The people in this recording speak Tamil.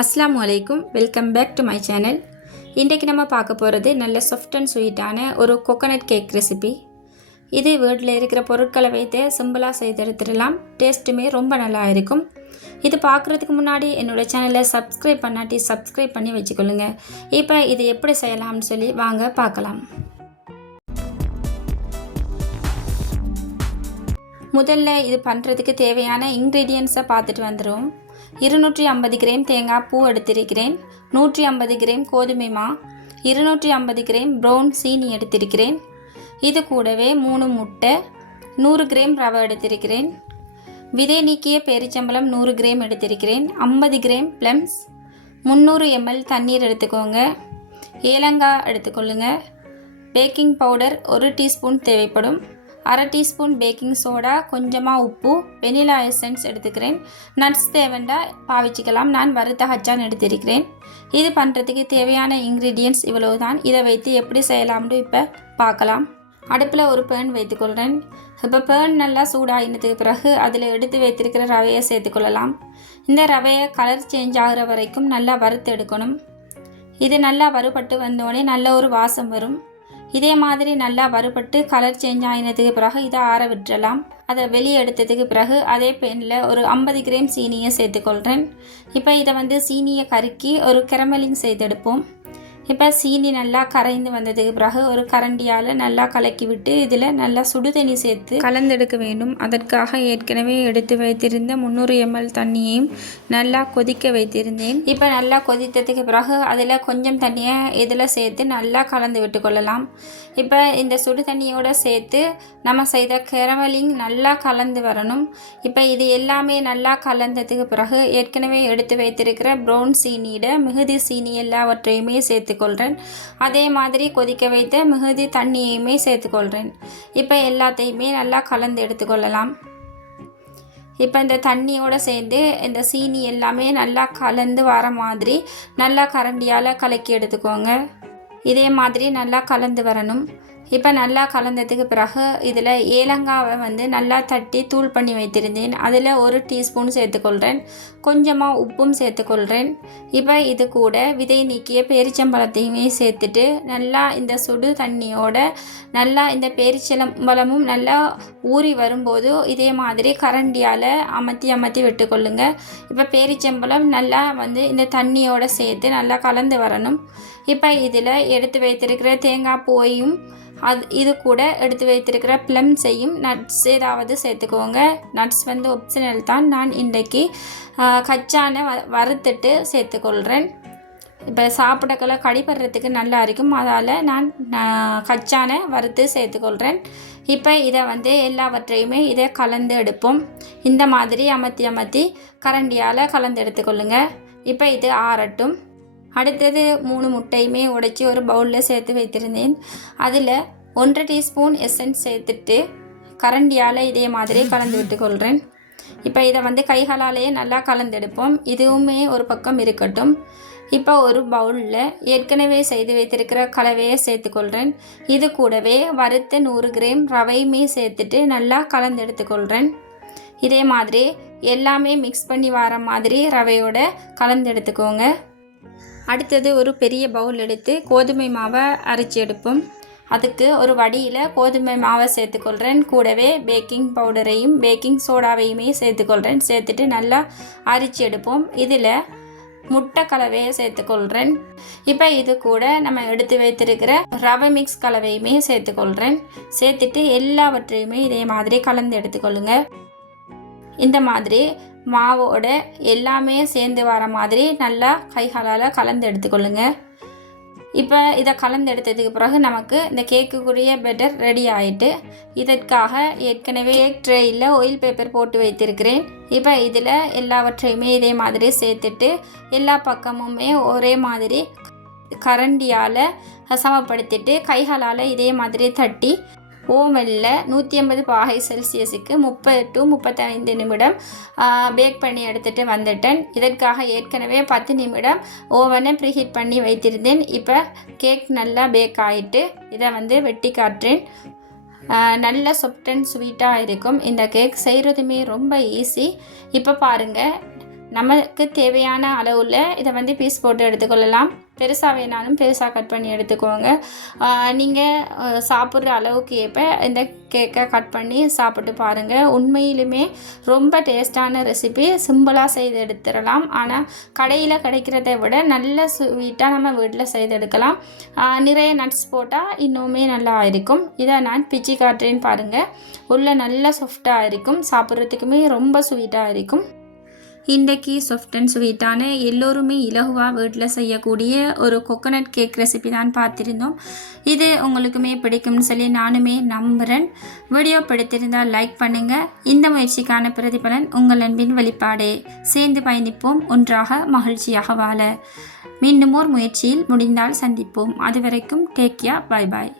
அஸ்ஸலாமு அலைக்கும், welcome back to my channel. இன்றைக்கு நம்ம பார்க்க போகிறது நல்ல சாஃப்ட் அண்ட் ஸ்வீட்டான ஒரு கோகோனட் கேக் ரெசிபி. இது வீட்டில் இருக்கிற பொருட்களை வைத்து சிம்பிளாக செய்து எடுத்துடலாம். டேஸ்ட்டுமே ரொம்ப நல்லா இருக்கும். இது பார்க்குறதுக்கு முன்னாடி என்னோடய சேனலை சப்ஸ்கிரைப் பண்ணாட்டி சப்ஸ்கிரைப் பண்ணி வச்சுக்கொள்ளுங்க. இப்போ இது எப்படி செய்யலாம்னு சொல்லி வாங்க பார்க்கலாம். முதல்ல இது பண்ணுறதுக்கு தேவையான இன்க்ரீடியன்ட்ஸை பார்த்துட்டு வந்துடும். 250 கிராம் தேங்காய் பூ எடுத்திருக்கிறேன், 150 கிராம் கோதுமை மா, 250 கிராம் ப்ரௌன் சீனி எடுத்திருக்கிறேன். இது கூடவே 3 முட்டை, 100 கிராம் ரவை எடுத்திருக்கிறேன். விதை நீக்கிய பேரிச்சம்பழம் 100 கிராம் எடுத்திருக்கிறேன். 50 கிராம் ப்ளம்ஸ், 300 ml தண்ணீர் எடுத்துக்கோங்க. ஏலங்காய் எடுத்துக்கொள்ளுங்க. பேக்கிங் பவுடர் 1 டீஸ்பூன் தேவைப்படும். 1/2 டீஸ்பூன் பேக்கிங் சோடா, கொஞ்சமாக உப்பு, வெனிலா எசன்ஸ் எடுத்துக்கிறேன். நட்ஸ் தேவைண்டா பாவிச்சிக்கலாம். நான் வறுத்த ஹச்சான் எடுத்திருக்கிறேன். இது பண்ணுறதுக்கு தேவையான இன்க்ரீடியன்ட்ஸ் இவ்வளவு தான். இதை வைத்து எப்படி செய்யலாம்னு இப்போ பார்க்கலாம். அடுப்பில் ஒரு பேன் வைத்துக்கொள்கிறேன். இப்போ பேன் நல்லா சூடாகினதுக்கு பிறகு அதில் எடுத்து வைத்திருக்கிற ரவையை சேர்த்துக்கொள்ளலாம். இந்த ரவையை கலர் சேஞ்ச் ஆகிற வரைக்கும் நல்லா வறுத்து எடுக்கணும். இது நல்லா வறுபட்டு வந்தோடனே நல்ல ஒரு வாசம் வரும். இதே மாதிரி நல்லா வறுபட்டு கலர் சேஞ்ச் ஆகினதுக்கு பிறகு இதை ஆற விட்டுறலாம். அதை வெளியே எடுத்ததுக்கு பிறகு அதே பேனில் ஒரு 50 கிராம் சீனியை சேர்த்துக்கொள்கிறேன். இப்போ இதை சீனியை கருக்கி ஒரு கெரமலிங் செய்தெடுப்போம். இப்போ சீனி நல்லா கரைந்து வந்ததுக்கு பிறகு ஒரு கரண்டியால் நல்லா கலக்கி விட்டு இதில் நல்லா சுடு தண்ணி சேர்த்து கலந்தெடுக்க வேண்டும். அதற்காக ஏற்கனவே எடுத்து வைத்திருந்த 300 ml தண்ணியையும் நல்லா கொதிக்க வைத்திருந்தேன். இப்போ நல்லா கொதித்ததுக்கு பிறகு அதில் கொஞ்சம் தண்ணியை இதில் சேர்த்து நல்லா கலந்து விட்டு கொள்ளலாம். இப்போ இந்த சுடு தண்ணியோடு சேர்த்து நம்ம செய்த கெரமலிங் நல்லா கலந்து வரணும். இப்போ இது எல்லாமே நல்லா கலந்ததுக்கு பிறகு ஏற்கனவே எடுத்து வைத்திருக்கிற ப்ரௌன் சீனியோட மிகுதி சீனி எல்லாவற்றையுமே சேர்த்துக்கொள்கிறேன். அதே மாதிரி கொதிக்க வைத்த மிகுதி தண்ணியையுமே சேர்த்துக்கொள்கிறேன். இப்போ எல்லாத்தையுமே நல்லா கலந்து எடுத்துக்கொள்ளலாம். இப்போ இந்த தண்ணியோடு சேர்ந்து இந்த சீனி எல்லாமே நல்லா கலந்து வர மாதிரி நல்லா கரண்டியால் கலக்கி எடுத்துக்கோங்க. இதே மாதிரி நல்லா கலந்து வரணும். இப்போ நல்லா கலந்ததுக்கு பிறகு இதில் ஏலங்காவை நல்லா தட்டி தூள் பண்ணி வைத்திருந்தேன். அதில் 1 டீஸ்பூன் சேர்த்துக்கொள்கிறேன். கொஞ்சமாக உப்பும் சேர்த்துக்கொள்கிறேன். இப்போ இது கூட விதை நீக்கிய பேரிச்சம்பழத்தையுமே சேர்த்துட்டு நல்லா இந்த சுடு தண்ணியோட நல்லா இந்த பேரிச்சம்பழமும் நல்லா ஊறி வரும்போது இதே மாதிரி கரண்டியால் அமர்த்தி விட்டுக்கொள்ளுங்க. இப்போ பேரிச்சம்பழம் நல்லா இந்த தண்ணியோடு சேர்த்து நல்லா கலந்து வரணும். இப்போ இதில் எடுத்து வைத்திருக்கிற தேங்காய் பூவையும் இது கூட எடுத்து வைத்திருக்கிற ப்ளம்ஸையும் நட்ஸ் ஏதாவது சேர்த்துக்கோங்க. நட்ஸ் ஆப்ஷனல் தான். நான் இன்றைக்கு கச்சானை வறுத்துட்டு சேர்த்துக்கொள்கிறேன். இப்போ சாப்பிடக்கெல்லாம் கடிப்படுறதுக்கு நல்லா இருக்கும். அதால் நான் கச்சானை வறுத்து சேர்த்துக்கொள்கிறேன். இப்போ இதை எல்லாவற்றையுமே இதை கலந்து எடுப்போம். இந்த மாதிரி அமர்த்தி கரண்டியால் கலந்து எடுத்துக்கொள்ளுங்க. இப்போ இது ஆறட்டும். அடுத்தது 3 முட்டையுமே உடைச்சி ஒரு பவுலில் சேர்த்து வைத்திருந்தேன். அதில் 1 டீஸ்பூன் எசன்ஸ் சேர்த்துட்டு கரண்டியால் இதே மாதிரி கலந்து விட்டுக்கொள்கிறேன். இப்போ இதை கைகளாலேயே நல்லா கலந்தெடுப்போம். இதுவுமே ஒரு பக்கம் இருக்கட்டும். இப்போ ஒரு பவுலில் ஏற்கனவே செய்து வைத்திருக்கிற கலவையை சேர்த்துக்கொள்கிறேன். இது கூடவே வறுத்த 100 கிராம் ரவையுமே சேர்த்துட்டு நல்லா கலந்தெடுத்துக்கொள்கிறேன். இதே மாதிரி எல்லாமே மிக்ஸ் பண்ணி வர மாதிரி ரவையோட கலந்தெடுத்துக்கோங்க. அடுத்தது ஒரு பெரிய பவுல் எடுத்து கோதுமை மாவை அரைச்சி எடுப்போம். அதுக்கு ஒரு வடியில் கோதுமை மாவை சேர்த்துக்கொள்கிறேன். கூடவே பேக்கிங் பவுடரையும் பேக்கிங் சோடாவையுமே சேர்த்துக்கொள்கிறேன். சேர்த்துட்டு நல்லா அரைச்சி எடுப்போம். இதில் முட்டை கலவையை சேர்த்துக்கொள்கிறேன். இப்போ இது கூட நம்ம எடுத்து வைத்திருக்கிற ரவை மிக்ஸ் கலவையுமே சேர்த்துக்கொள்கிறேன். சேர்த்துட்டு எல்லாவற்றையுமே இதே மாதிரி கலந்து எடுத்துக்கொள்ளுங்க. இந்த மாதிரி மாவோட எல்லாமே சேர்ந்து வர மாதிரி நல்லா கைகளால் கலந்து எடுத்துக்கொள்ளுங்க. இப்போ இதை கலந்து எடுத்ததுக்கு பிறகு நமக்கு இந்த கேக்குக்குரிய பெட்டர் ரெடி ஆகிட்டு, இதற்காக ஏற்கனவே கேக் ட்ரேயில் ஆயில் பேப்பர் போட்டு வைத்திருக்கிறேன். இப்போ இதில் எல்லாவற்றையுமே இதே மாதிரி சேர்த்துட்டு எல்லா பக்கமுமே ஒரே மாதிரி கரண்டியால் சமப்படுத்திட்டு கைகளால் இதே மாதிரி தட்டி ஓவனில் 150 பாகை செல்சியஸுக்கு 30 to 35 நிமிடம் பேக் பண்ணி எடுத்துகிட்டு வந்துட்டேன். இதற்காக ஏற்கனவே 10 நிமிடம் ஓவனை ப்ரீஹீட் பண்ணி வைத்திருந்தேன். இப்போ கேக் நல்லா பேக் ஆகிட்டு இதை வெட்டி காட்டுறேன். நல்ல சாஃப்ட் அண்ட் ஸ்வீட்டாக இருக்கும். இந்த கேக் செய்கிறதுமே ரொம்ப ஈஸி. இப்போ பாருங்கள், நமக்கு தேவையான அளவில் இதை வந்து பீஸ் போட்டு எடுத்துக்கொள்ளலாம். பெருசாக வேணாலும் பெருசாக கட் பண்ணி எடுத்துக்கோங்க. நீங்கள் சாப்பிட்ற அளவுக்கு ஏற்ப இந்த கேக்கை கட் பண்ணி சாப்பிட்டு பாருங்கள். உண்மையிலுமே ரொம்ப டேஸ்டான ரெசிபி, சிம்பிளாக செய்து எடுத்துடலாம். ஆனால் கடையில் கிடைக்கிறத விட நல்ல ஸ்வீட்டாக நம்ம வீட்டில் செய்து எடுக்கலாம். நிறைய நட்ஸ் போட்டால் இன்னுமே நல்லா இருக்கும். இதை நான் பிச்சு காட்டுறேன்னு பாருங்கள். உள்ளே நல்லா சாஃப்டாக இருக்கும், சாப்பிட்றதுக்குமே ரொம்ப ஸ்வீட்டாக இருக்கும். இன்றைக்கி சாஃப்ட் அண்ட் ஸ்வீட்டான எல்லோருமே இலகுவாக வீட்டில் செய்யக்கூடிய ஒரு கோகோனட் கேக் ரெசிபி தான் பார்த்துருந்தோம். இது உங்களுக்குமே பிடிக்கும்னு சொல்லி நானுமே நம்புகிறேன். வீடியோ பிடித்திருந்தால் லைக் பண்ணுங்கள். இந்த முயற்சிக்கான பிரதிபலன் உங்கள் அன்பின் வெளிப்பாடே. சேர்ந்து பயணிப்போம், ஒன்றாக மகிழ்ச்சியாக வாழ. மீண்டும் ஒரு முயற்சியில் முடிந்தால் சந்திப்போம். அதுவரைக்கும் டேக் கேர், பை பாய்.